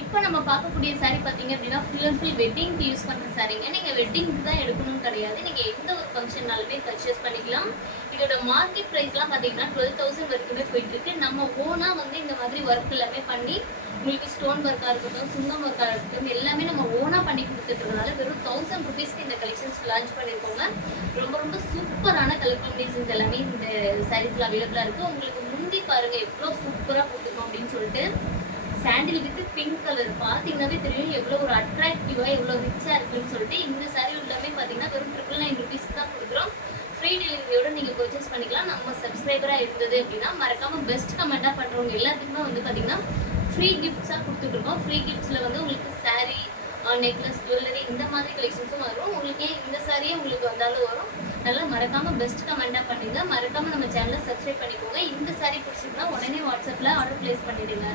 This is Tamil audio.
இப்போ நம்ம பார்க்கக்கூடிய saree பார்த்தீங்க அப்படின்னா ஃபுல் அண்ட் ஃபுல் வெட்டிங்க்கு யூஸ் பண்ணுற சாரீங்க. நீங்கள் வெட்டிங்க்கு தான் எடுக்கணும்னு கிடையாது. நீங்கள் எந்த ஒரு ஃபங்க்ஷன்னாலுமே பர்ச்சேஸ் பண்ணிக்கலாம். இதோட மார்க்கெட் ப்ரைஸ்லாம் பார்த்தீங்கன்னா 12,000 வரைக்குமே போயிட்டுருக்கு. நம்ம ஓனாக வந்து இந்த மாதிரி ஒர்க் எல்லாமே பண்ணி உங்களுக்கு ஸ்டோன் ஒர்க்காக இருக்கட்டும், சுங்கம் ஒர்க்காக இருக்கட்டும் எல்லாமே நம்ம ஓனாக பண்ணி கொடுத்துட்றதுனால வெறும் 1000 ருபீஸ்க்கு இந்த கலெக்ஷன்ஸ் லான்ச் பண்ணியிருக்கோங்க. ரொம்ப ரொம்ப சூப்பரான கலர் காம்பினேஷன்ஸ் எல்லாமே இந்த சாரீஸில் அவைலபிளாக இருக்குது. உங்களுக்கு முந்தி பாருங்கள் எவ்வளோ சூப்பராக போட்டுருக்கோம் அப்படின்னு சொல்லிட்டு. சாண்டில் வித் பிங்க் கலர் பார்த்தீங்கன்னாவே தெரியும் எவ்வளோ ஒரு அட்ராக்டிவாக எவ்வளோ ரிச்சாக இருக்குன்னு சொல்லிட்டு. இந்த சாரீ உள்ளமே பார்த்தீங்கன்னா வெறும் 999 ருபீஸ்க்கு தான் கொடுக்குறோம். ஃப்ரீ டெலிவரியோட நீங்கள் பர்ச்சேஸ் பண்ணிக்கலாம். நம்ம சப்ஸ்கிரைபராக இருந்தது அப்படின்னா மறக்காமல் பெஸ்ட் கமெண்ட்டாக பண்ணுறவங்க எல்லாத்துக்குமே வந்து பார்த்தீங்கன்னா ஃப்ரீ கிஃப்ட்ஸாக கொடுத்துட்ருக்கோம். ஃப்ரீ கிஃப்ட்ஸில் வந்து உங்களுக்கு சாரீ, நெக்லஸ், ஜுவல்லரி இந்த மாதிரி கலெக்ஷன்ஸும் வரும். உங்களுக்கு ஏன் இந்த சாரியே உங்களுக்கு வந்தாலும் வரும். நல்லா மறக்காமல் பெஸ்ட் கமெண்ட்டாக பண்ணுங்கள். மறக்காமல் நம்ம சேனலை சப்ஸ்கிரைப் பண்ணிக்கோங்க. இந்த சாரீ பிடிச்சிருந்தா உடனே வாட்ஸ்அப்பில் ஆர்டர் ப்ளேஸ் பண்ணிவிடுங்க.